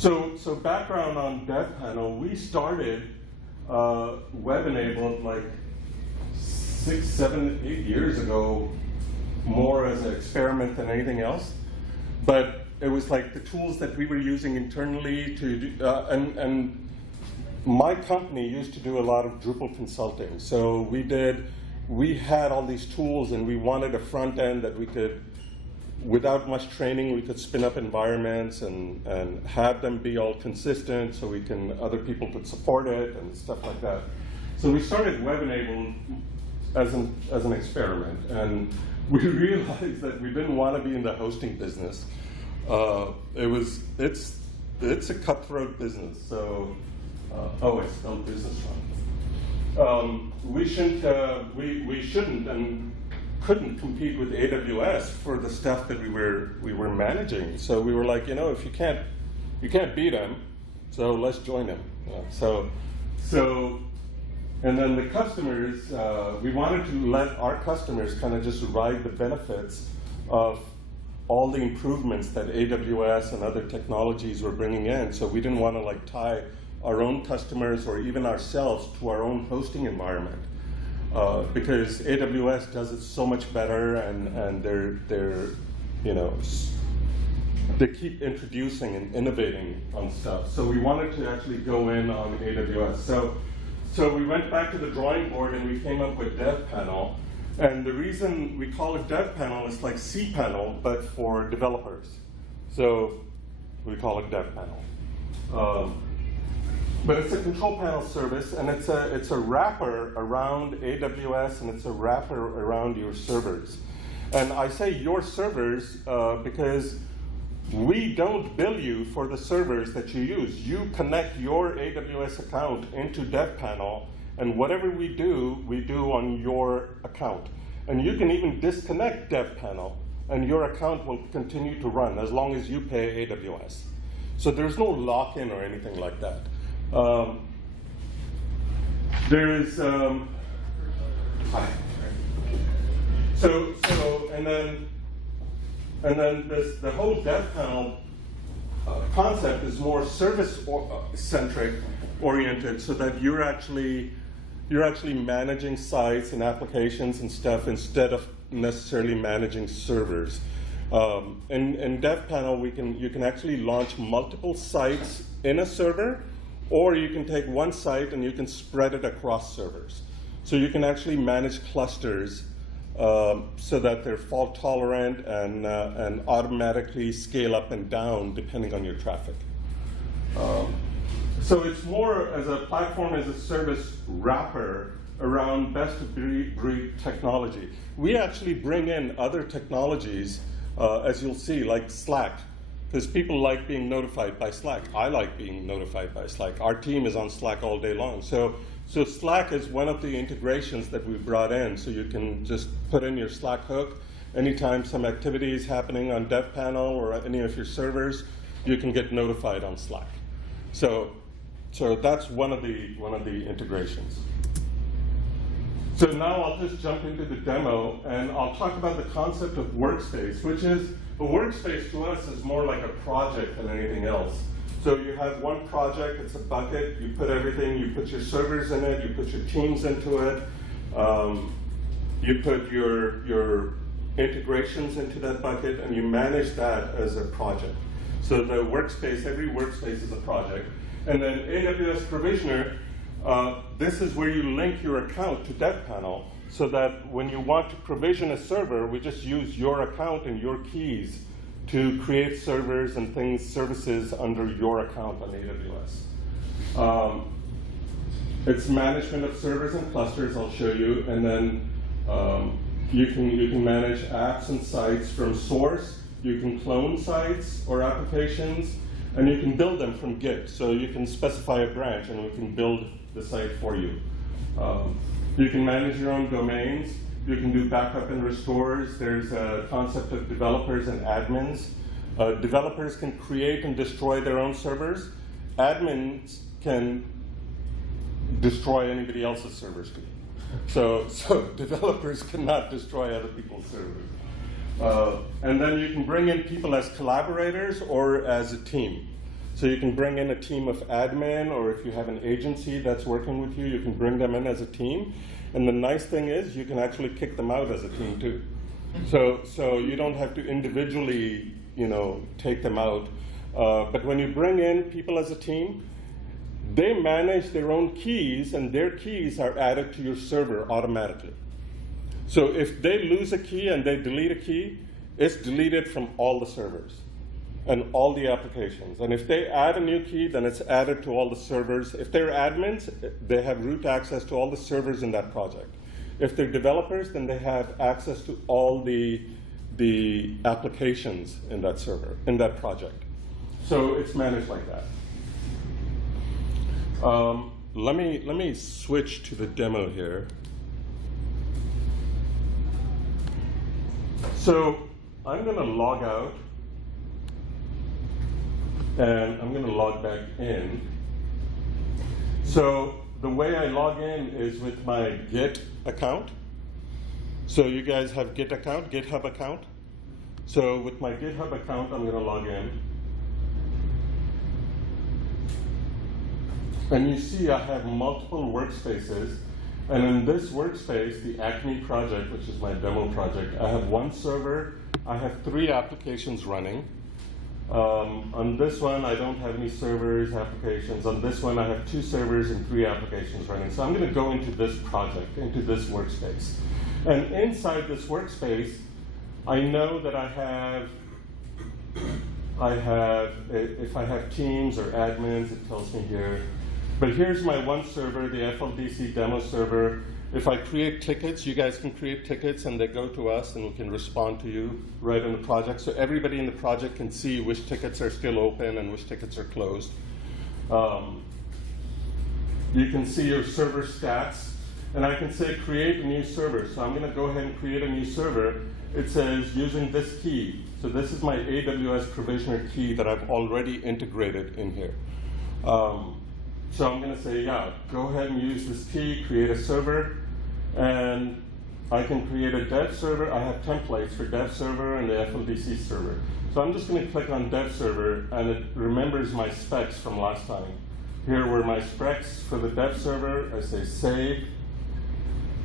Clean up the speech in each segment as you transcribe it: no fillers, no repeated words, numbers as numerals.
So background on devPanel, we started web-enabled like 6, 7, 8 years ago, more as an experiment than anything else. But it was like the tools that we were using internally to do, and my company used to do a lot of Drupal consulting. So we had all these tools, and we wanted a front end that we could, without much training, we could spin up environments and have them be all consistent so other people could support it and stuff like that. So we started web-enabled as an experiment, and we realized that we didn't want to be in the hosting business. It's a cutthroat business. So I spelled business wrong. We shouldn't and couldn't compete with AWS for the stuff that we were managing. So we were like, if you can't beat them, so let's join them. And then the customers, we wanted to let our customers kind of just ride the benefits of all the improvements that AWS and other technologies were bringing in. So we didn't want to like tie our own customers or even ourselves to our own hosting environment. Because AWS does it so much better, and they keep introducing and innovating on stuff. So we wanted to actually go in on AWS. So we went back to the drawing board and we came up with devPanel. And the reason we call it devPanel is like cPanel, but for developers. So we call it devPanel. But it's a control panel service, and it's a wrapper around AWS, and it's a wrapper around your servers. And I say your servers because we don't bill you for the servers that you use. You connect your AWS account into devPanel, and whatever we do on your account. And you can even disconnect devPanel, and your account will continue to run as long as you pay AWS. So there's no lock-in or anything like that. And then the whole devPanel concept is more service-centric oriented, so that you're actually managing sites and applications and stuff instead of necessarily managing servers. In devPanel, you can actually launch multiple sites in a server, or you can take one site and you can spread it across servers. So you can actually manage clusters so that they're fault tolerant and automatically scale up and down depending on your traffic. So it's more as a platform as a service wrapper around best-of-breed technology. We actually bring in other technologies, as you'll see, like Slack. Because people like being notified by Slack. I like being notified by Slack. Our team is on Slack all day long. So Slack is one of the integrations that we brought in. So you can just put in your Slack hook. Anytime some activity is happening on devPanel or any of your servers, you can get notified on Slack. So that's one of the integrations. So now I'll just jump into the demo, and I'll talk about the concept of Workspace, which is a workspace to us is more like a project than anything else. So you have one project, it's a bucket, you put everything, you put your servers in it, you put your teams into it, you put your integrations into that bucket, and you manage that as a project. So the workspace, every workspace is a project. And then AWS Provisioner, this is where you link your account to devPanel, so that when you want to provision a server, we just use your account and your keys to create servers and services under your account on AWS. It's management of servers and clusters, I'll show you, and then you can manage apps and sites from source. You can clone sites or applications, and you can build them from Git. So you can specify a branch, and we can build the site for you. You can manage your own domains. You can do backup and restores. There's a concept of developers and admins. Developers can create and destroy their own servers. Admins can destroy anybody else's servers too. So developers cannot destroy other people's servers. And then you can bring in people as collaborators or as a team. So you can bring in a team of admin, or if you have an agency that's working with you, you can bring them in as a team. And the nice thing is you can actually kick them out as a team too. So you don't have to individually, take them out. But when you bring in people as a team, they manage their own keys, and their keys are added to your server automatically. So if they lose a key and they delete a key, it's deleted from all the servers and all the applications. And if they add a new key, then it's added to all the servers. If they're admins, they have root access to all the servers in that project. If they're developers, then they have access to all the applications in that server, in that project. So it's managed like that. Let me switch to the demo here. So I'm going to log out, and I'm going to log back in. So the way I log in is with my Git account. So you guys have Git account, GitHub account. So with my GitHub account, I'm going to log in. And you see I have multiple workspaces. And in this workspace, the Acme project, which is my demo project, I have one server. I have 3 applications running. On this one, I don't have any servers, applications. On this one, I have 2 servers and 3 applications running. So I'm going to go into this project, into this workspace. And inside this workspace, I know that if I have teams or admins, it tells me here. But here's my one server, the FLDC demo server. If I create tickets, you guys can create tickets, and they go to us, and we can respond to you right in the project. So everybody in the project can see which tickets are still open and which tickets are closed. You can see your server stats, and I can say create a new server. So I'm going to go ahead and create a new server. It says using this key. So this is my AWS provisioner key that I've already integrated in here. So I'm going to say, yeah, go ahead and use this key, create a server, and I can create a dev server. I have templates for dev server and the FLDC server. So I'm just going to click on dev server, and it remembers my specs from last time. Here were my specs for the dev server. I say save,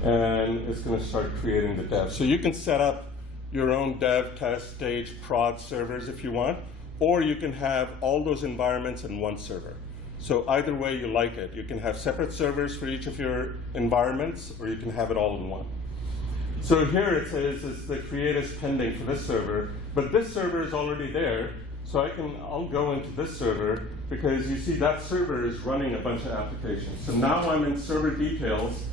and it's going to start creating the dev. So you can set up your own dev, test, stage, prod servers if you want, or you can have all those environments in one server. So either way you like it. You can have separate servers for each of your environments, or you can have it all in one. So here it says the create is pending for this server, but this server is already there, so I'll go into this server, because you see that server is running a bunch of applications. So now I'm in server details.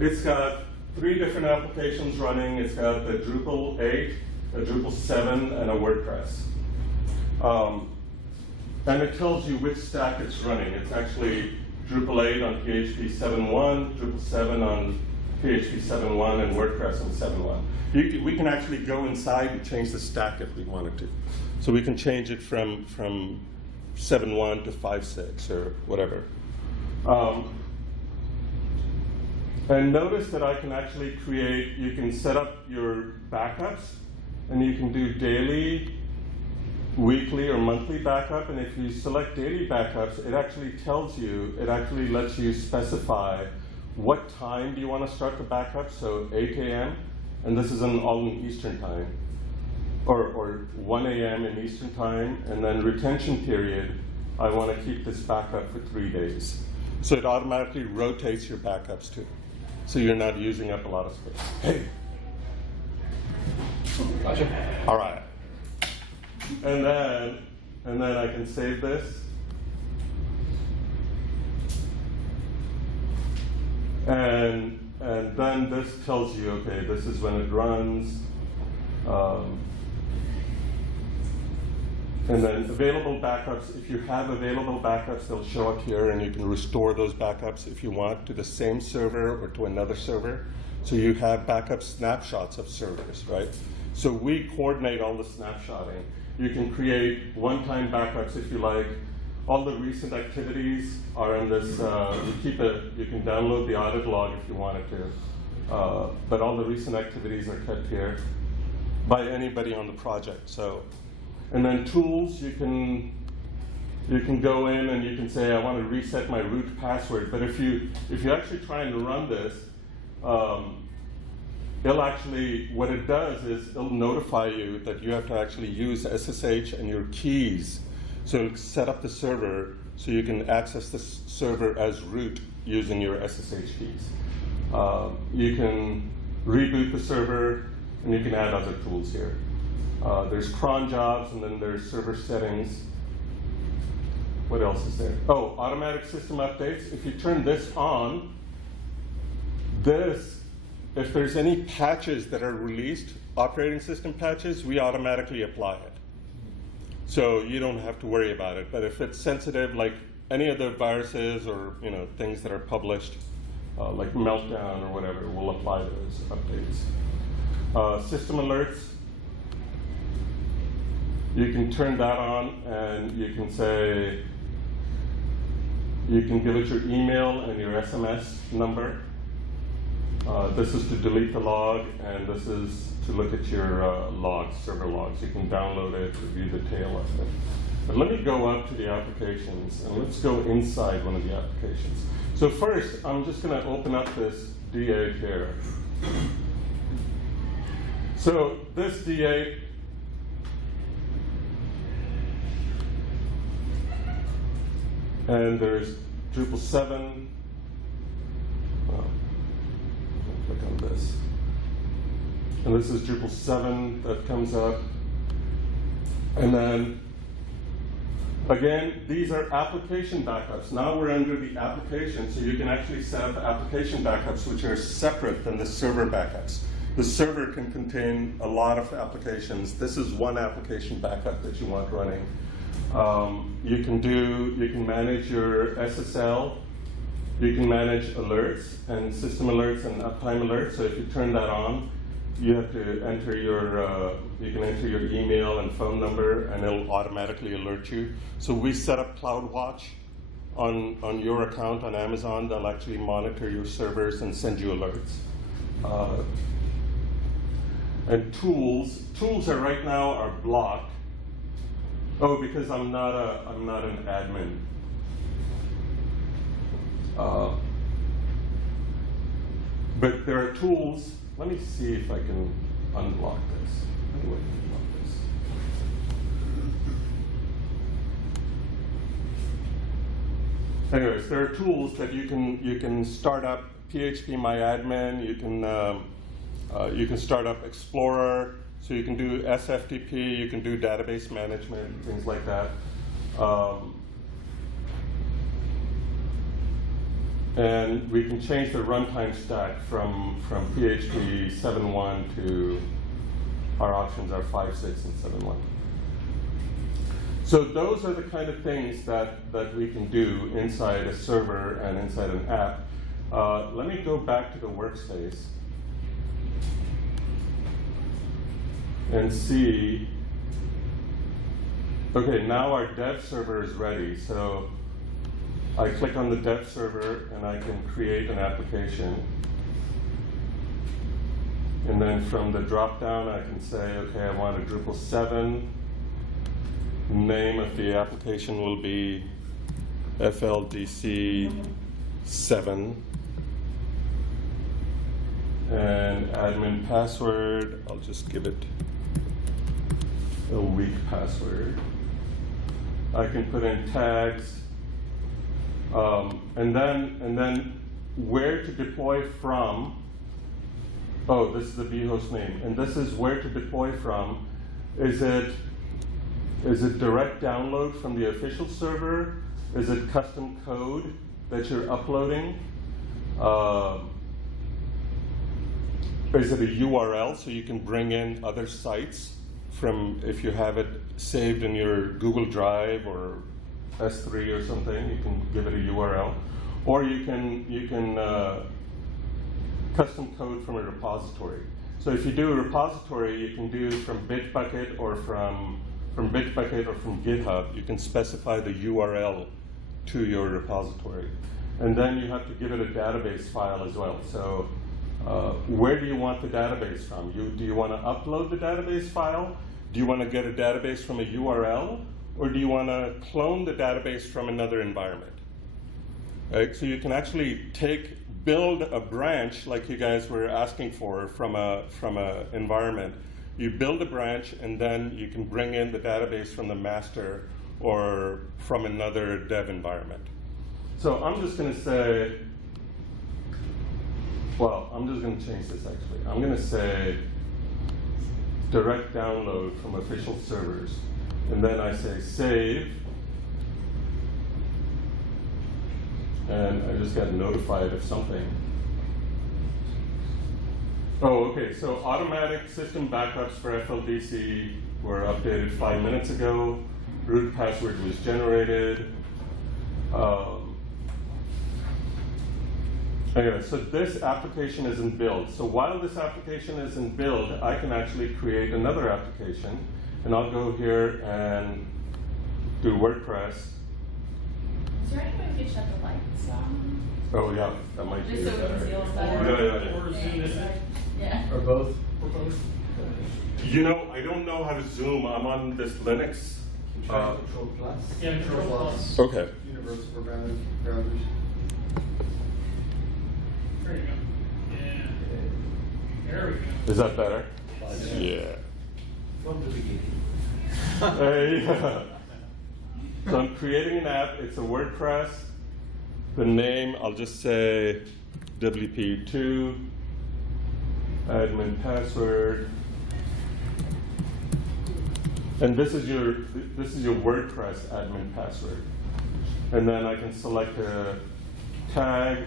It's got 3 different applications running. It's got the Drupal 8, a Drupal 7, and a WordPress. And it tells you which stack it's running. It's actually Drupal 8 on PHP 7.1, Drupal 7 on PHP 7.1, and WordPress on 7.1. We can actually go inside and change the stack if we wanted to. So we can change it from 7.1 to 5.6 or whatever. And notice that I can actually you can set up your backups, and you can do daily, weekly, or monthly backup. And if you select daily backups, it actually lets you specify what time do you want to start the backup. So 8 a.m., and this is all in Eastern time, or 1 a.m. in Eastern time, and then retention period, I want to keep this backup for 3 days. So it automatically rotates your backups too, so you're not using up a lot of space. Hey. Gotcha. All right. And then I can save this. And then this tells you, okay, this is when it runs. And then available backups, if you have available backups, they'll show up here, and you can restore those backups if you want to the same server or to another server. So you have backup snapshots of servers, right? So we coordinate all the snapshotting. You can create one-time backups if you like. All the recent activities are in this. You can download the audit log if you wanted to. But all the recent activities are kept here by anybody on the project. So, and then tools, you can You can go in and you can say, I want to reset my root password. But if you actually try and run this, it'll actually, what it does is it'll notify you that you have to actually use SSH and your keys. So it'll set up the server so you can access the server as root using your SSH keys. You can reboot the server, and you can add other tools here. There's cron jobs, and then there's server settings. What else is there? Oh, automatic system updates. If you turn this on, if there's any patches that are released, operating system patches, we automatically apply it. So you don't have to worry about it. But if it's sensitive, like any of the viruses or things that are published, like Meltdown or whatever, we'll apply those updates. System alerts, you can turn that on, and you can say, you can give it your email and your SMS number. This is to delete the log, and this is to look at your logs, server logs. You can download it, review the tail of it. But let me go up to the applications, and let's go inside one of the applications. So first, I'm just going to open up this D8 here. So this D8, and there's Drupal 7. Click on this. And this is Drupal 7 that comes up. And then, again, these are application backups. Now we're under the application, so you can actually set up application backups which are separate than the server backups. The server can contain a lot of applications. This is one application backup that you want running. You can manage your SSL. You can manage alerts and system alerts and uptime alerts. So if you turn that on, you have to enter you can enter your email and phone number, and it'll automatically alert you. So we set up CloudWatch on your account on Amazon. They'll actually monitor your servers and send you alerts. And tools are right now are blocked. Oh, because I'm not an admin. But there are tools. Let me see if I can unblock this. How do I unblock this? Anyways, there are tools that you can start up phpMyAdmin. You can start up Explorer. So you can do SFTP. You can do database management, things like that. And we can change the runtime stack from PHP 7.1 to our options are 5.6 and 7.1. So those are the kind of things that we can do inside a server and inside an app. Let me go back to the workspace and see. Okay, now our dev server is ready. So I click on the dev server, and I can create an application. And then from the drop-down, I can say, okay, I want a Drupal 7. Name of the application will be FLDC 7. And admin password, I'll just give it a weak password. I can put in tags. And then where to deploy from. Oh, this is the vhost name, and this is where to deploy from. Is it direct download from the official server? Is it custom code that you're uploading? Is it a URL so you can bring in other sites from, if you have it saved in your Google Drive or S3 or something, you can give it a URL, or you can custom code from a repository. So if you do a repository, you can do from Bitbucket or from Bitbucket or from GitHub. You can specify the URL to your repository, and then you have to give it a database file as well. So where do you want the database from? Do you want to upload the database file? Do you want to get a database from a URL? or do you want to clone the database from another environment? Right? So you can actually build a branch like you guys were asking for from a environment. You build a branch, and then you can bring in the database from the master or from another dev environment. So I'm just going to say, well, I'm just going to change this actually. I'm going to say direct download from official servers. And then I say save. And I just got notified of something. Oh, okay, so automatic system backups for FLDC were updated 5 minutes ago. Root password was generated. Anyway, so this application is in build. So while this application is in build, I can actually create another application. And I'll go here and do WordPress. Is there any way we could shut the lights on? Oh yeah, that might be Just so we can see a little better. Yeah. Or Zoom is it? Yeah. Or both? Or both? You know, I don't know how to zoom. I'm on this Linux. Control plus? Yeah, Control plus. Okay. Universal for browsers. There you go. Yeah. There we go. Is that better? Yeah. From the beginning. Yeah. So I'm creating an app. It's a WordPress. The name, I'll just say WP2, admin password. And this is your WordPress admin password. And then I can select a tag.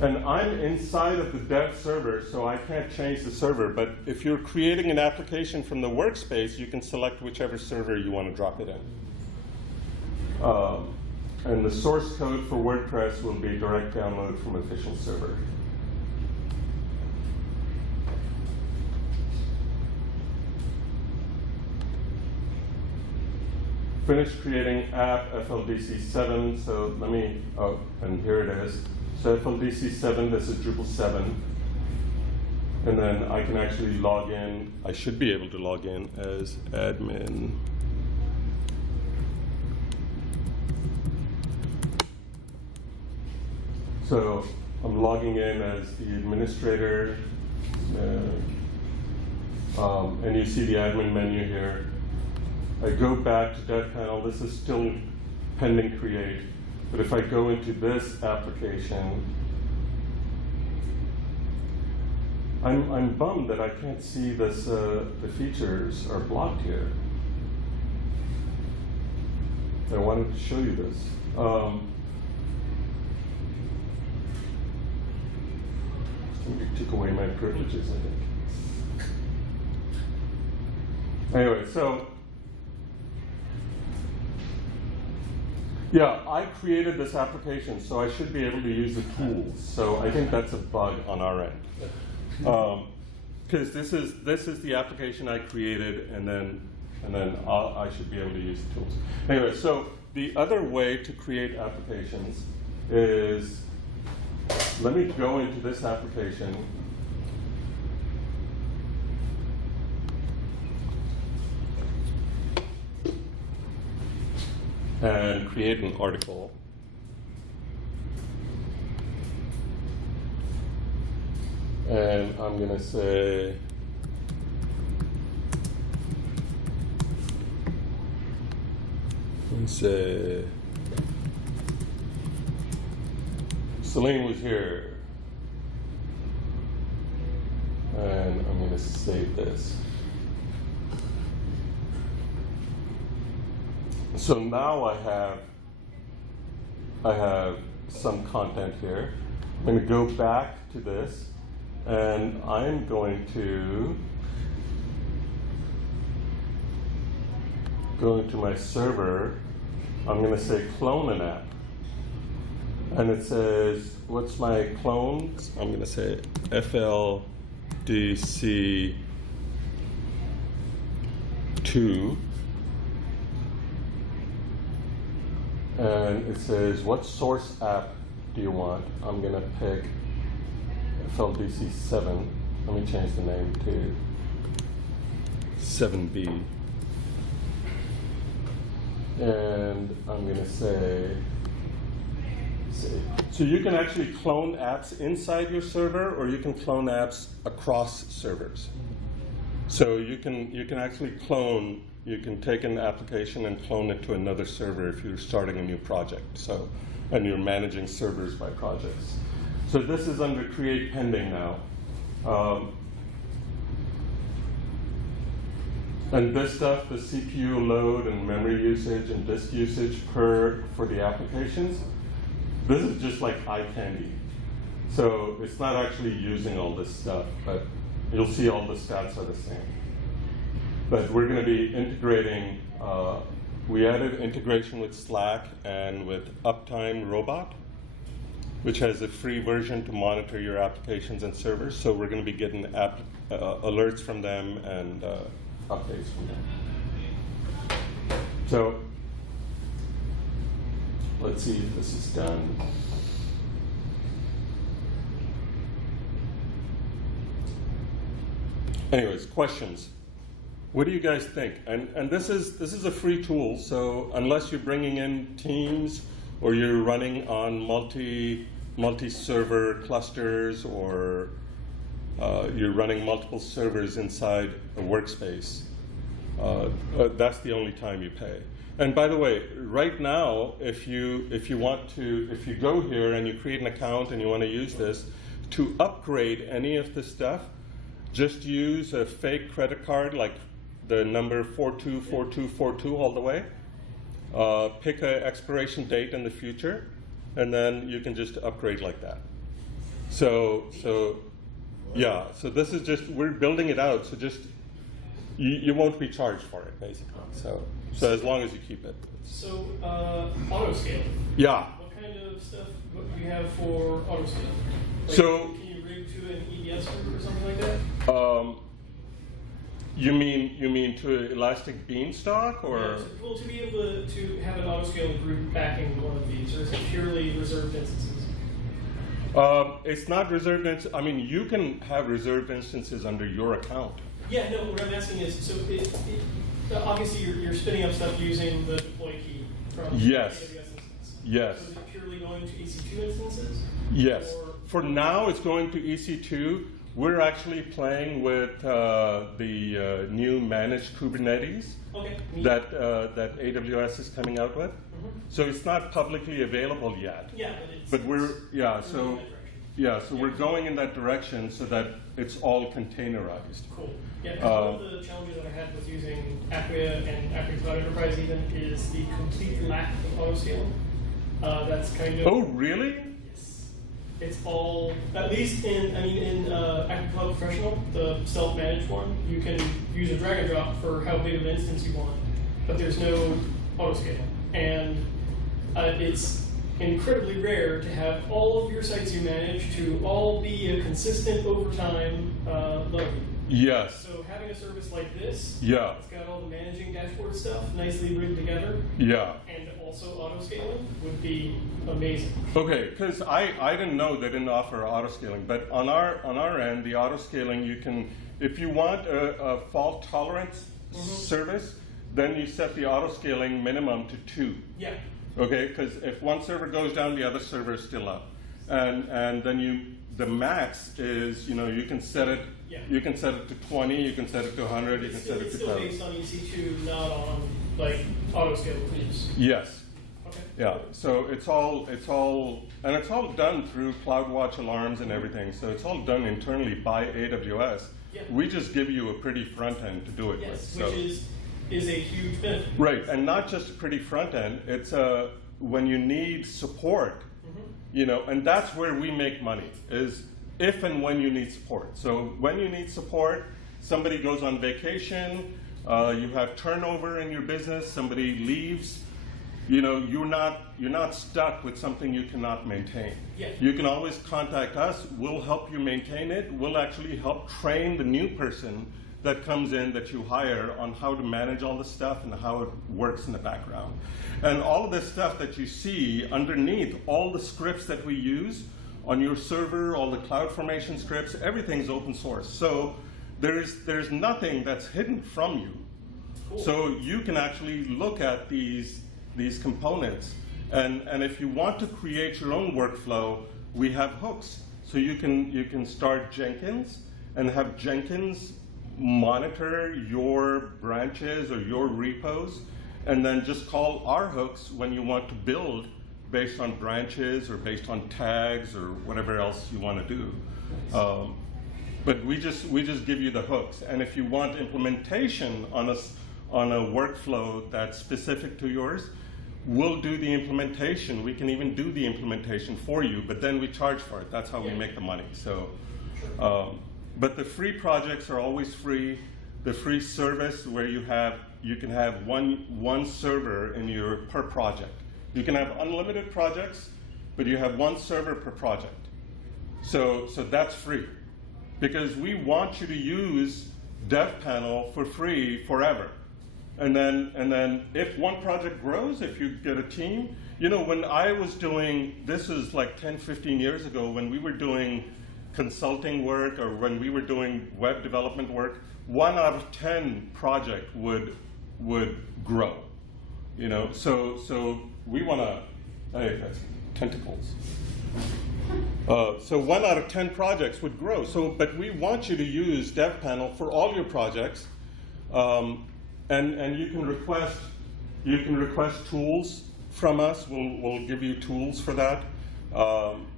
And I'm inside of the dev server, so I can't change the server. But if you're creating an application from the workspace, you can select whichever server you want to drop it in. And the source code for WordPress will be direct download from official server. Finished creating app FLDC7. So let me, oh, and here it is. So FLDC7, this is Drupal 7. And then I can actually log in. I should be able to log in as admin. So I'm logging in as the administrator. And you see the admin menu here. I go back to devPanel. This is still pending create. But if I go into this application, I'm bummed that I can't see this. The features are blocked here. I wanted to show you this. You took away my privileges, I think. Anyway, so yeah, I created this application, so I should be able to use the tools. So I think that's a bug on our end, because this is the application I created, and then I should be able to use the tools. Anyway, so the other way to create applications is, let me go into this application. And create an article. And I'm going to say, Salim was here. And I'm going to save this. So now I have some content here. I'm going to go back to this, and I'm going to go into my server. I'm going to say clone an app. And it says, what's my clone? I'm going to say FLDC2. And it says, what source app do you want? I'm going to pick FLDC7. Let me change the name to 7B. And I'm going to say, so you can actually clone apps inside your server, or you can clone apps across servers. So you can actually clone. You can take an application and clone it to another server if you're starting a new project. So, and you're managing servers by projects. So this is under create pending now. And this stuff, the CPU load and memory usage and disk usage for the applications, this is just like eye candy. So it's not actually using all this stuff, but you'll see all the stats are the same. But we're going to be integrating, we added integration with Slack and with Uptime Robot, which has a free version to monitor your applications and servers. So we're going to be getting alerts from them and updates from them. So let's see if this is done. Anyways, questions. What do you guys think? And this is a free tool, so unless you're bringing in teams or you're running on multi-server clusters, or you're running multiple servers inside a workspace, that's the only time you pay. And by the way, right now, if you go here and you create an account and you want to use this, to upgrade any of this stuff, just use a fake credit card, like the number 424242 all the way. Pick an expiration date in the future, and then you can just upgrade like that. So yeah, so this is just, we're building it out, so just, you won't be charged for it, basically. So as long as you keep it. So, auto scale. Yeah. What kind of stuff do you have for auto scale? Like, So, can you rig to an EBS group or something like that? you mean to Elastic Beanstalk, or? Yeah, well, to be able to have an auto scale group backing one of these, or is it purely reserved instances? It's not reserved instances. I mean, you can have reserved instances under your account. Yeah, no, what I'm asking is, so obviously you're spinning up stuff using the deploy key from Yes. AWS instance. Yes. So is it purely going to EC2 instances? Yes. Or For now, it's going to EC2. We're actually playing with the new managed Kubernetes okay. that AWS is coming out with. Mm-hmm. So it's not publicly available yet. Yeah, but it's. But we're moving in that direction. we're going in that direction so that it's all containerized. Cool. Yeah, because one of the challenges that I had with using Acquia and Acquia Cloud Enterprise even is the complete lack of auto scaling. That's kind of. Oh, really? Yes. It's all, at least in Acquia Cloud Professional, the self-managed one, you can use a drag and drop for how big of an instance you want, but there's no auto scaling. And it's incredibly rare to have all of your sites you manage to all be a consistent over time load. Yes. So having a service like this, Yeah. it's got all the managing dashboard stuff nicely rigged together, Yeah. and also auto scaling would be amazing. Okay, because I didn't know they didn't offer auto scaling, but on our end, the auto scaling, you can, if you want a fault tolerance service, then you set the auto scaling minimum to 2. Yeah. Okay, because if one server goes down, the other server is still up, and then the max is, you can set it. Yeah. You can set it to 20. You can set it to 100. You can set it It's to still 1,000. based on EC2, not on like auto scale groups. Yes. Okay. Yeah. So it's all done through CloudWatch alarms and everything. So it's all done internally by AWS. Yeah. We just give you a pretty front end to do it with. Yes, So. which is a huge benefit. Right, and not just a pretty front end. It's when you need support, and that's where we make money, is if and when you need support. So when you need support, somebody goes on vacation, you have turnover in your business, somebody leaves, you're not stuck with something you cannot maintain. Yeah. You can always contact us. We'll help you maintain it. We'll actually help train the new person that comes in that you hire on how to manage all this stuff and how it works in the background. And all of this stuff that you see underneath, all the scripts that we use on your server, all the CloudFormation scripts, everything's open source. So there's nothing that's hidden from you. cool. So you can actually look at these components. And if you want to create your own workflow, we have hooks. So you can start Jenkins and have Jenkins monitor your branches or your repos, and then just call our hooks when you want to build based on branches or based on tags or whatever else you want to do. But we just give you the hooks. And if you want implementation on a workflow that's specific to yours, we'll do the implementation. We can even do the implementation for you, but then we charge for it. That's how we make the money. So, but the free projects are always free. The free service where you can have one server in your per project. You can have unlimited projects, but you have one server per project. So that's free, because we want you to use devPanel for free forever. And then if one project grows, if you get a team, you know, when I was doing, this is like 10, 15 years ago, when we were doing consulting work or when we were doing web development work, 1 out of 10 project would grow, you know. So we want to, hey, that's tentacles. So 1 out of 10 projects would grow. So, but we want you to use devPanel for all your projects. And you can request tools from us. We'll give you tools for that.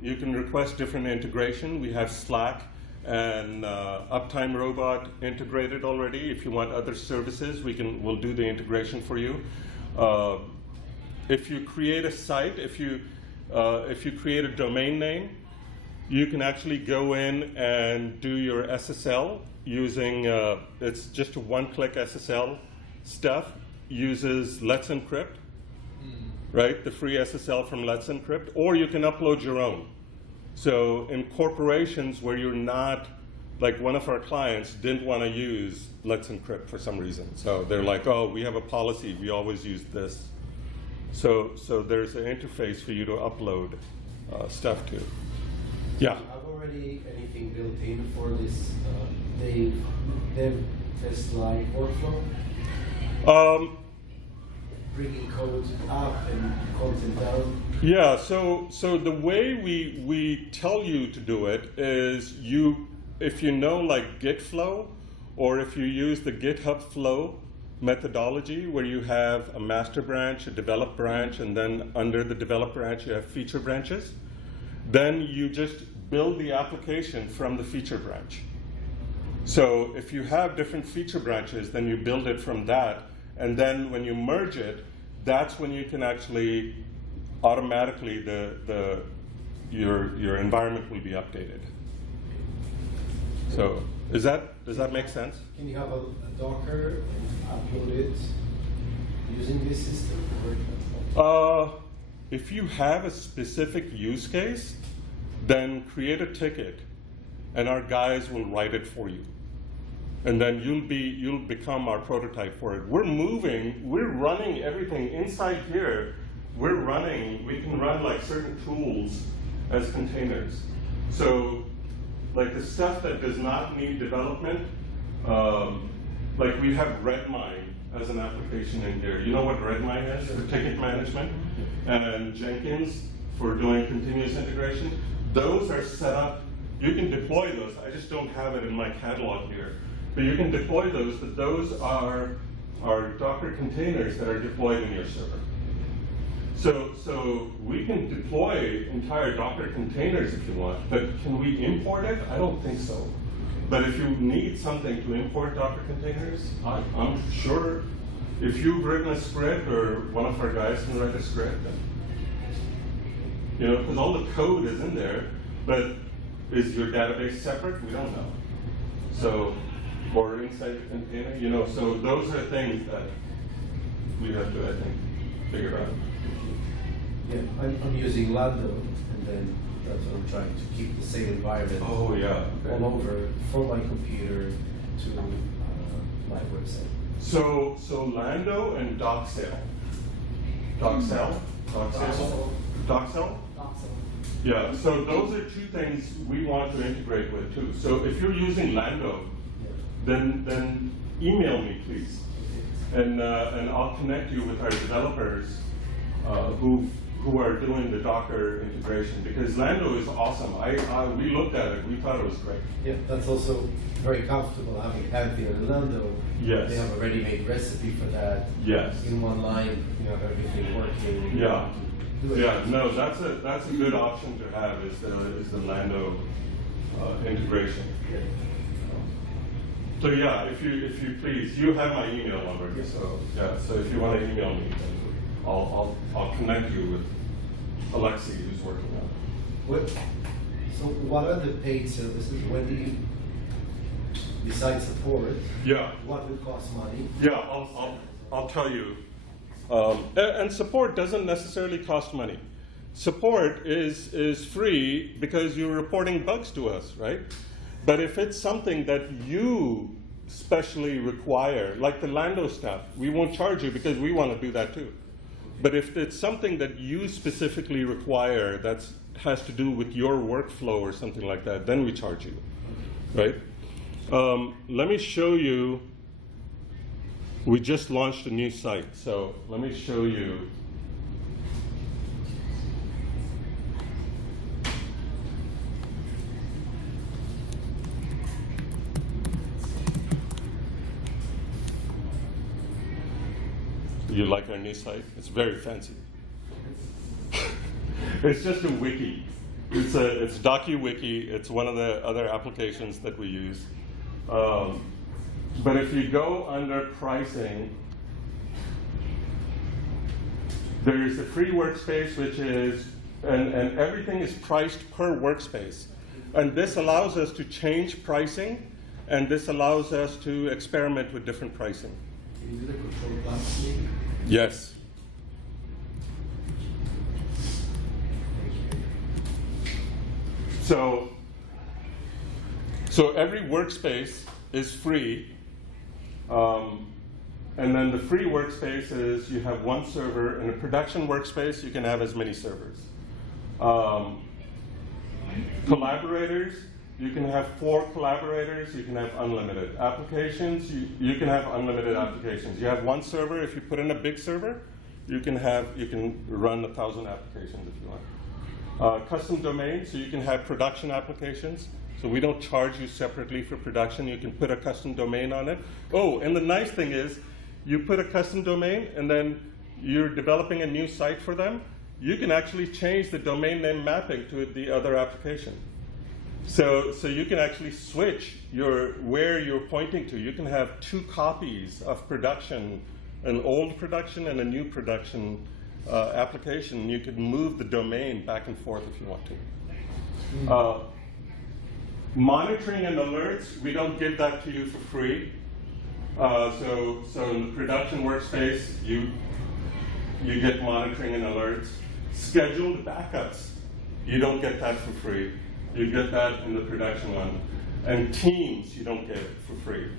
You can request different integration. We have Slack and Uptime Robot integrated already. If you want other services, we'll do the integration for you. If you create a site, if you create a domain name, you can actually go in and do your SSL using it's just a one-click SSL. Stuff uses Let's Encrypt, right? The free SSL from Let's Encrypt, or you can upload your own. So in corporations where you're not, like one of our clients didn't want to use Let's Encrypt for some reason. So they're like, oh, we have a policy, we always use this. So there's an interface for you to upload stuff to. Yeah? Have already anything built in for this dev test live workflow? Bringing code up and content down? Yeah, so the way we tell you to do it is if you know like Git flow, or if you use the GitHub flow methodology where you have a master branch, a develop branch, and then under the develop branch you have feature branches, then you just build the application from the feature branch. So if you have different feature branches, then you build it from that, and then when you merge it, that's when you can actually automatically your environment will be updated. So does that make sense? Can you have a Docker and upload it using this system? If you have a specific use case, then create a ticket, and our guys will write it for you. And then you'll become our prototype for it. We're running everything inside here. We can run like certain tools as containers. So like the stuff that does not need development, like we have Redmine as an application in here. You know what Redmine is? For ticket management. And Jenkins for doing continuous integration. Those are set up. You can deploy those. I just don't have it in my catalog here. But you can deploy those, but those are Docker containers that are deployed in your server. So we can deploy entire Docker containers if you want, but can we import it? I don't think so. But if you need something to import Docker containers, I'm sure if you've written a script or one of our guys can write a script, then, you know, because all the code is in there, but is your database separate? We don't know. So, or inside the container, you know, so those are things that we have to, I think, figure out. Yeah, I'm using Lando, and then that's what I'm trying to keep the same environment Oh, yeah. Okay. all over from my computer to my website. So Lando and Doxel. Doxel? Yeah, so those are two things we want to integrate with too. So if you're using Lando, then email me, please. and I'll connect you with our developers who are doing the Docker integration, because Lando is awesome. We looked at it, we thought it was great. Yeah, that's also very comfortable having Pantheon and Lando. Yes. They have a ready-made recipe for that. Yes. In one line, you have everything working. Yeah. Do it. Yeah, no, that's a good option to have, is the Lando integration. Yeah. So yeah, if you please, you have my email number. Yes. So yeah, so if you want to email me, then I'll connect you with Alexi, who's working on it. What are the paid services? When do you, besides support, Yeah. what would cost money? Yeah, I'll tell you. And support doesn't necessarily cost money. Support is free because you're reporting bugs to us, right? But if it's something that you specially require, like the Lando stuff, we won't charge you because we want to do that too. But if it's something that you specifically require that has to do with your workflow or something like that, then we charge you, right? Let me show you. We just launched a new site, so let me show you. You like our new site? It's very fancy. It's just a wiki. It's DocuWiki. It's one of the other applications that we use. But if you go under pricing, there is a free workspace, which is, and everything is priced per workspace. And this allows us to change pricing, and this allows us to experiment with different pricing. Can you do the control plus link? Yes. So every workspace is free, and then the free workspace is you have one server. In a production workspace, you can have as many servers. Collaborators, you can have 4 collaborators. You can have unlimited applications. You can have unlimited applications. You have one server. If you put in a big server, you can run 1,000 applications if you want. Custom domains, so you can have production applications. So we don't charge you separately for production. You can put a custom domain on it. Oh, and the nice thing is, you put a custom domain, and then you're developing a new site for them. You can actually change the domain name mapping to the other application. So you can actually switch where you're pointing to. You can have 2 copies of production, an old production and a new production application. You can move the domain back and forth if you want to. Monitoring and alerts, we don't give that to you for free. So in the production workspace, you get monitoring and alerts. Scheduled backups, you don't get that for free. You get that in the production one. And teams, you don't get it for free.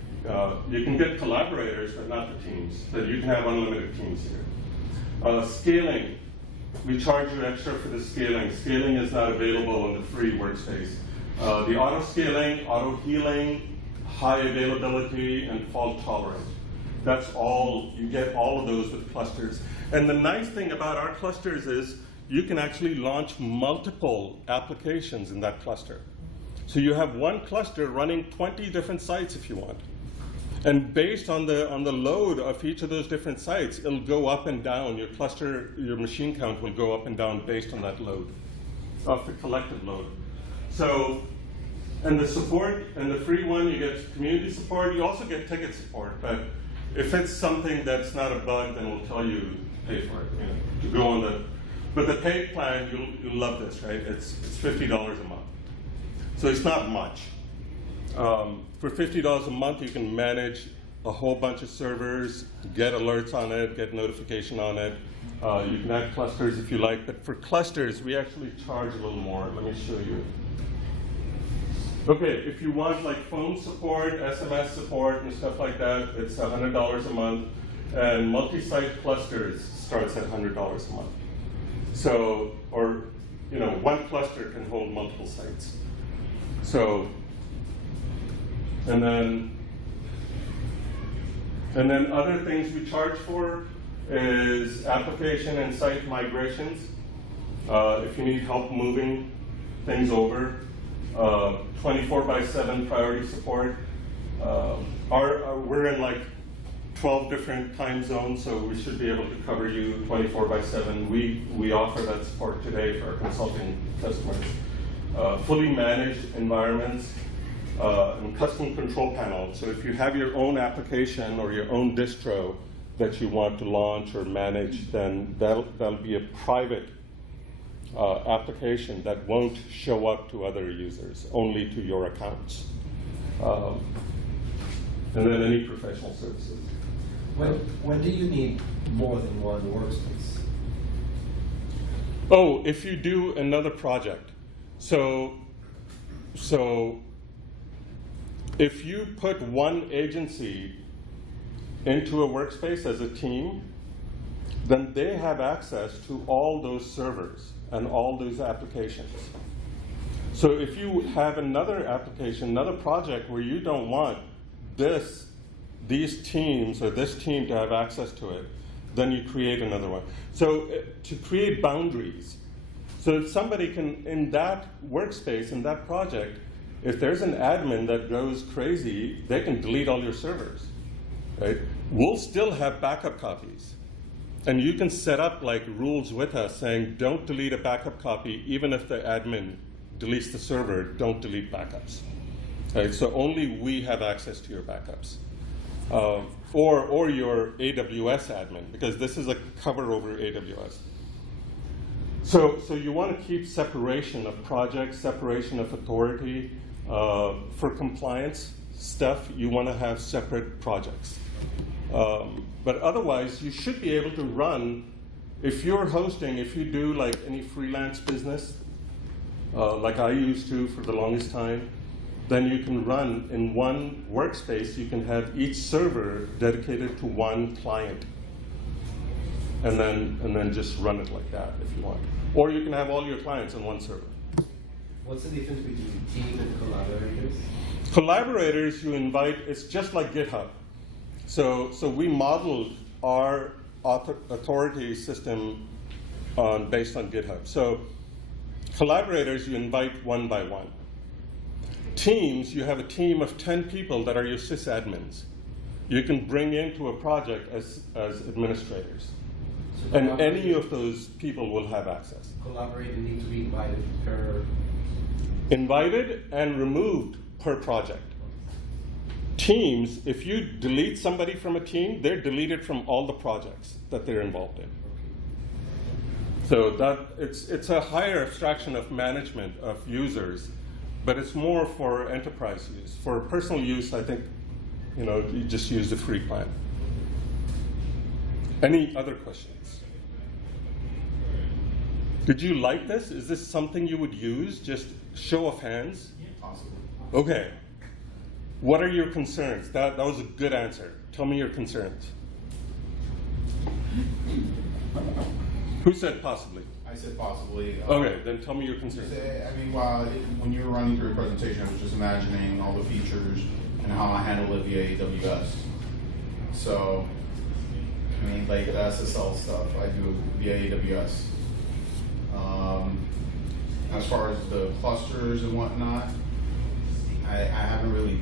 You can get collaborators, but not the teams. So you can have unlimited teams here. Scaling, we charge you extra for the scaling. Scaling is not available in the free workspace. The auto scaling, auto healing, high availability, and fault tolerant. That's all, you get all of those with clusters. And the nice thing about our clusters is you can actually launch multiple applications in that cluster. So you have one cluster running 20 different sites if you want. And based on the load of each of those different sites, it'll go up and down. Your cluster, your machine count will go up and down based on that load, of the collective load. So, and the support, and the free one, you get community support. You also get ticket support. But if it's something that's not a bug, then we'll tell you to pay for it, to go on the. But the paid plan, you'll love this, right? It's $50 a month. So it's not much. For $50 a month, you can manage a whole bunch of servers, get alerts on it, get notification on it. You can add clusters if you like, but for clusters, we actually charge a little more. Let me show you. Okay, if you want like phone support, SMS support, and stuff like that, it's $100 a month. And multi-site clusters starts at $100 a month. So, or one cluster can hold multiple sites. So, and then And then other things we charge for is application and site migrations. If you need help moving things over, 24/7 priority support. We're in like 12 different time zones, so we should be able to cover you 24/7. We offer that support today for our consulting customers. Fully managed environments and custom control panel. So if you have your own application or your own distro that you want to launch or manage, then that'll be a private application that won't show up to other users, only to your accounts. And then any professional services. When do you need more than one workspace? Oh, if you do another project. So if you put one agency into a workspace as a team, then they have access to all those servers and all those applications. So if you have another application, another project where you don't want these teams or this team to have access to it, then you create another one. So to create boundaries, so if somebody can, in that workspace, in that project, if there's an admin that goes crazy, they can delete all your servers, right? We'll still have backup copies. And you can set up like rules with us saying, don't delete a backup copy, even if the admin deletes the server, don't delete backups. Right? So only we have access to your backups. Or your AWS admin, because this is a cover over AWS. So you want to keep separation of projects, separation of authority. For compliance stuff, you want to have separate projects. But otherwise, you should be able to run, if you're hosting, if you do like any freelance business, like I used to for the longest time, then you can run in one workspace, you can have each server dedicated to one client. And then just run it like that if you want. Or you can have all your clients in one server. What's the difference between team and collaborators? Collaborators you invite, it's just like GitHub. So we modeled our authority system based on GitHub. So collaborators you invite one by one. Teams, you have a team of 10 people that are your sysadmins. You can bring into a project as administrators. So And any of those people will have access. Collaborators need to be invited per... Invited and removed per project. Teams, if you delete somebody from a team, they're deleted from all the projects that they're involved in. So that it's a higher abstraction of management of users, but it's more for enterprise use. For personal use, I think, you just use the free plan. Any other questions? Did you like this? Is this something you would use? Just show of hands? Possibly. Okay. What are your concerns? That was a good answer. Tell me your concerns. Who said possibly? I said possibly. Okay, then tell me your concerns. I mean, when you were running through your presentation, I was just imagining all the features and how I handle it via AWS. So, I mean, like the SSL stuff, I do it via AWS. As far as the clusters and whatnot, I haven't really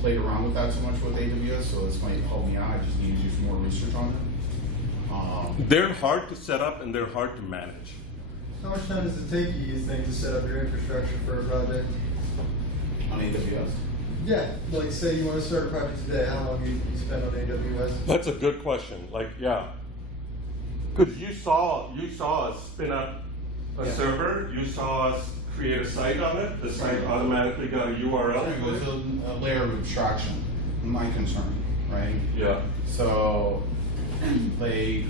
played around with that so much with AWS, so this might help me out. I just need to do some more research on it. They're hard to set up and they're hard to manage. How much time does it take you think, to set up your infrastructure for a project? On AWS. Yeah, like say you want to start a project today, how long do you spend on AWS? That's a good question. Like, yeah. Because you saw us spin up a server, you saw us create a site on it, the site automatically got a URL. There's a layer of abstraction, my concern, right? Yeah. So, like,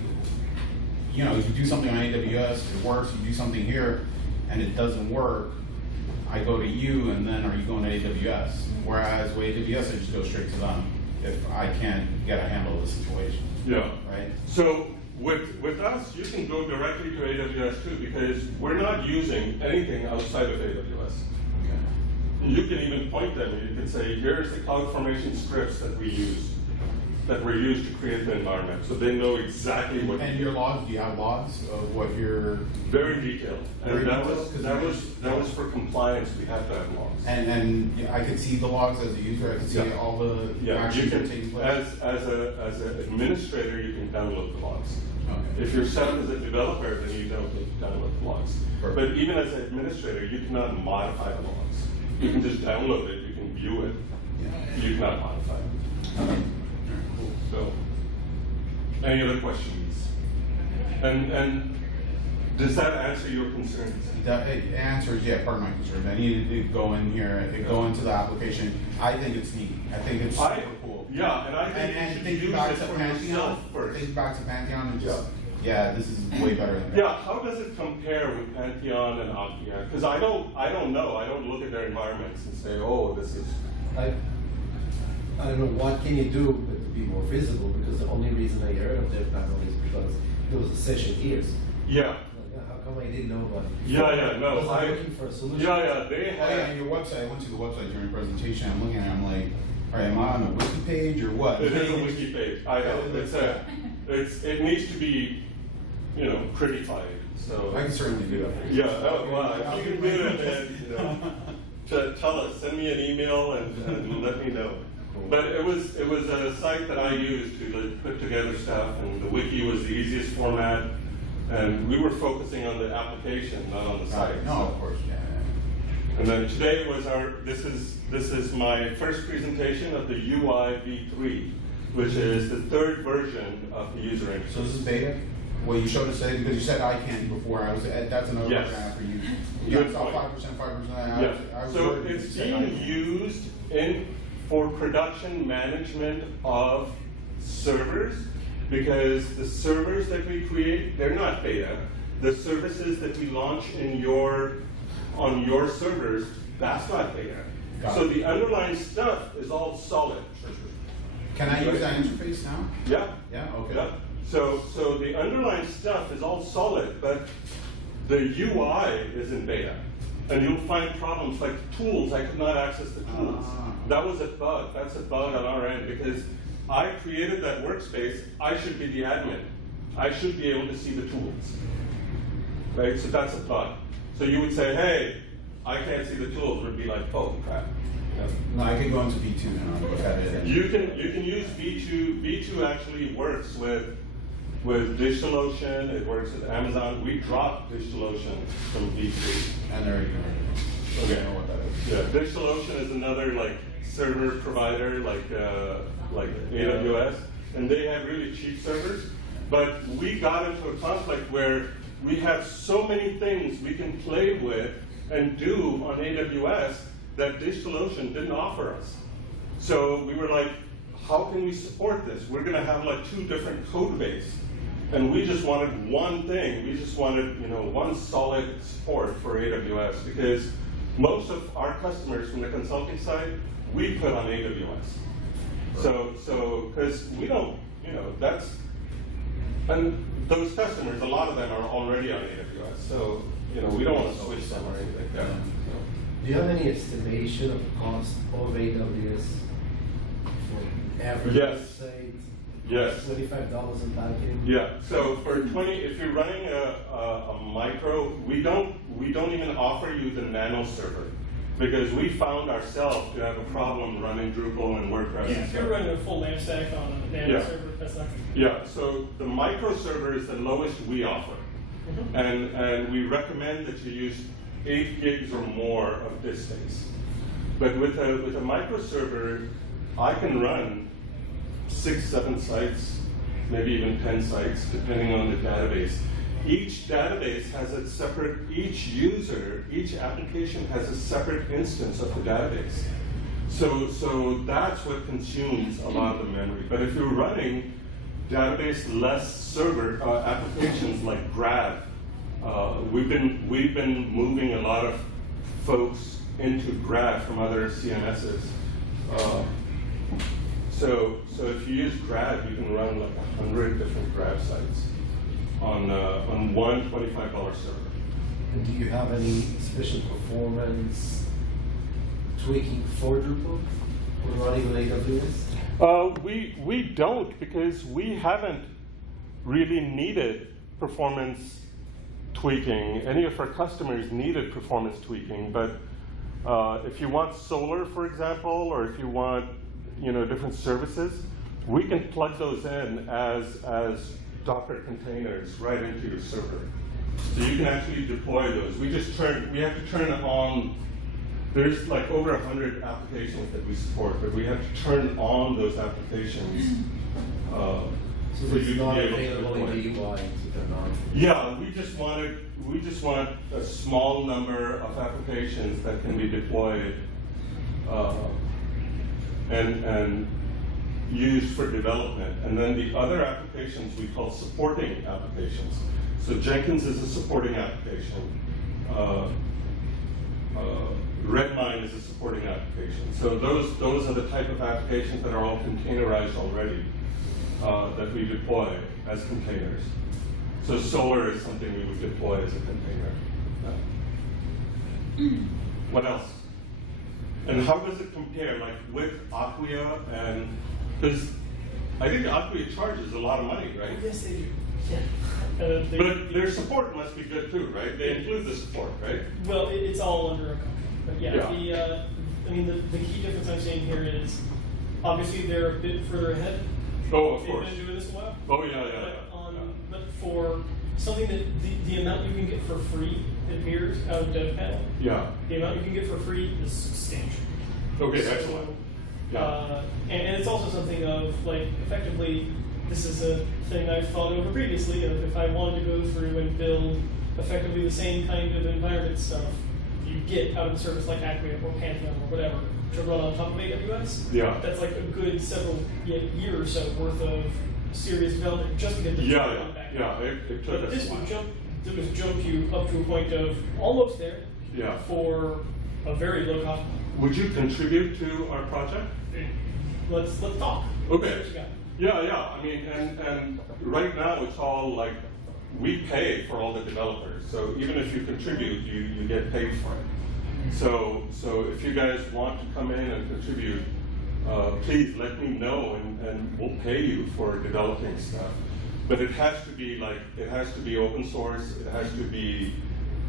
if you do something on AWS, it works, you do something here, and it doesn't work, I go to you, and then are you going to AWS? Whereas with AWS, I just go straight to them if I can't get a handle of the situation. Yeah. Right? So with us, you can go directly to AWS too, because we're not using anything outside of AWS. Okay. You can even point them. You can say, here's the CloudFormation scripts that we use. that were used to create the environment, so they know exactly what. And your logs, do you have logs of what you're? Very detailed, Very and detailed? that was for compliance. We have to have logs. And I could see the logs as a user. I could see Yeah. all the Yeah, you actions that can, are taking place. as an administrator, you can download the logs. Okay. If you're set up as a developer, then you don't need to download the logs. Perfect. But even as an administrator, you cannot modify the logs. You can just download it, you can view it, Yeah. you cannot modify it. Okay. So, any other questions? And does that answer your concerns? That it answers, yeah, part of my concern. I need to go in here, go into the application. I think it's neat. I think it's super cool. Yeah, and I think you And should think use back it to for Pantheon. yourself first. Think back to Pantheon and just, yeah, this is way better than that. Yeah, how does it compare with Pantheon and Acquia? Because I don't know. I don't look at their environments and say, oh, this is. I don't know what can you do but to be more visible, because the only reason I heard of devPanel is because there was a session here. Yeah. Like, how come I didn't know about it? Yeah, no. Because I'm looking for a solution. Yeah, they Oh yeah, have. your website. I went to the website during the presentation. I'm looking at it. I'm like, all right, am I on a wiki page or what? It is a wiki page. I know. It needs to be, prettified. So. I can certainly do that. Yeah. Well, if you can do it, then tell us. Send me an email and let me know. But it was a site that I used to put together stuff, and the wiki was the easiest format, and we were focusing on the application, not on the site. No, of course, yeah. And then today was this is my first presentation of the UI v3, which is the third version of the user interface. So this is beta? Well, you showed us today because you said eye candy before. That's another Yes. question for you. Good You saw point. 5%. Yeah. I was So worried because it's you said eye being candy. used for production management of servers, because the servers that we create, they're not beta. The services that we launch on your servers, that's not beta. Got So it. the underlying stuff is all solid. Can I use that interface now? Yeah. Yeah, okay. Yeah. So the underlying stuff is all solid, but the UI is in beta. And you'll find problems like tools. I could not access the tools. That was a bug. That's a bug on our end, because I created that workspace. I should be the admin. I should be able to see the tools. Right? So that's a bug. So you would say, hey, I can't see the tools. It would be like, oh crap. No, I can go into V2 and I'll look at it. You can use V2. V2 actually works with DigitalOcean. It works with Amazon. We dropped DigitalOcean from V3. And there you go. Okay. I know what that is. Yeah, DigitalOcean is another server provider like AWS, and they have really cheap servers. But we got into a conflict where we have so many things we can play with and do on AWS that DigitalOcean didn't offer us. So we were like, how can we support this? We're going to have 2 different code bases. And we just wanted one thing. We just wanted, one solid support for AWS, because most of our customers from the consulting side, we put on AWS. So, because we don't, and those customers, a lot of them are already on AWS. So, we don't want to switch them or anything like that. Do you have any estimation of the cost of AWS for average? Yes. Say Yes. $25 a package. Yeah. So for if you're running a micro, we don't even offer you the nano server, because we found ourselves to have a problem running Drupal and WordPress. Yeah, if you're running a full lamp stack on a nano Yeah. server, that's not. Yeah. So the micro server is the lowest we offer, and we recommend that you use 8 gigs or more of disk space. But with a micro server, I can run 6, 7 sites, maybe even 10 sites, depending on the database. Each database has a separate, each user, each application has a separate instance of the database. So that's what consumes a lot of the memory. But if you're running database-less server applications like Grab, we've been moving a lot of folks into Grab from other CMSs. So if you use Grab, you can run 100 different Grab sites on one $25 server. And do you have any special performance tweaking for Drupal when running on AWS? We don't, because we haven't really needed performance tweaking. Any of our customers needed performance tweaking, but if you want Solar, for example, or if you want different services, we can plug those in as Docker containers right into your server. So you can actually deploy those. We have to turn on. There's like over 100 applications that we support, but we have to turn on those applications. So for it's you to not be able to available in deploy. the UI to turn on. Yeah, we just want a small number of applications that can be deployed and used for development. And then the other applications we call supporting applications. So Jenkins is a supporting application. Redmine is a supporting application. So those are the type of applications that are all containerized already that we deploy as containers. So Solar is something we would deploy as a container. What else? And how does it compare, like with Acquia? And because I think Acquia charges a lot of money, right? Yes, they do. Yeah. But their support must be good too, right? They include the support, right? Well, it's all under a contract. But yeah, Yeah. the key difference I'm seeing here is obviously they're a bit further ahead. Oh, of They've course. been doing this a while. Oh, yeah. But for something that the amount you can get for free appears out of devPanel, Yeah. the amount you can get for free is substantial. Okay, So, excellent. Yeah. And it's also something of, like, effectively, this is a thing I've thought over previously, of if I wanted to go through and build effectively the same kind of environment stuff you get out of a service like Acquia or Pantheon or whatever to run on top of AWS, Yeah. that's like a good several year or so worth of serious development just to get the Yeah. back. It took But us this a while. would jump you up to a point of almost there Yeah. for a very low cost. Would you contribute to our project? Let's talk. Okay. See what you got. Yeah. I mean, and right now it's all like we pay for all the developers. So even if you contribute, you get paid for it. So if you guys want to come in and contribute, please let me know, and we'll pay you for developing stuff. But it has to be open source. It has to be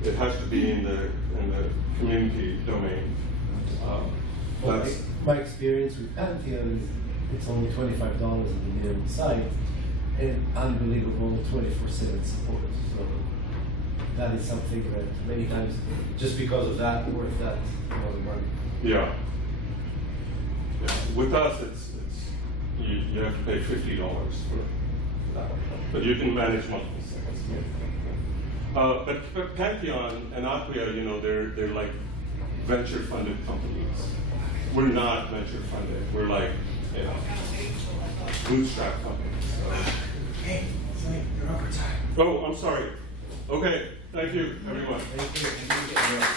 in the community domain. Well, That's my experience with Pantheon is it's only $25 at the minimum site and unbelievable 24/7 support. So that is something that many times, just because of that, worth that amount of money. yeah. With us, it's you have to pay $50 for that, but you can manage multiple sites. But Pantheon and Acquia, they're like venture funded companies. We're not venture funded. We're like bootstrap companies. So. Hey, you're over time. Oh, I'm sorry. Okay, thank you, everyone. Thank you.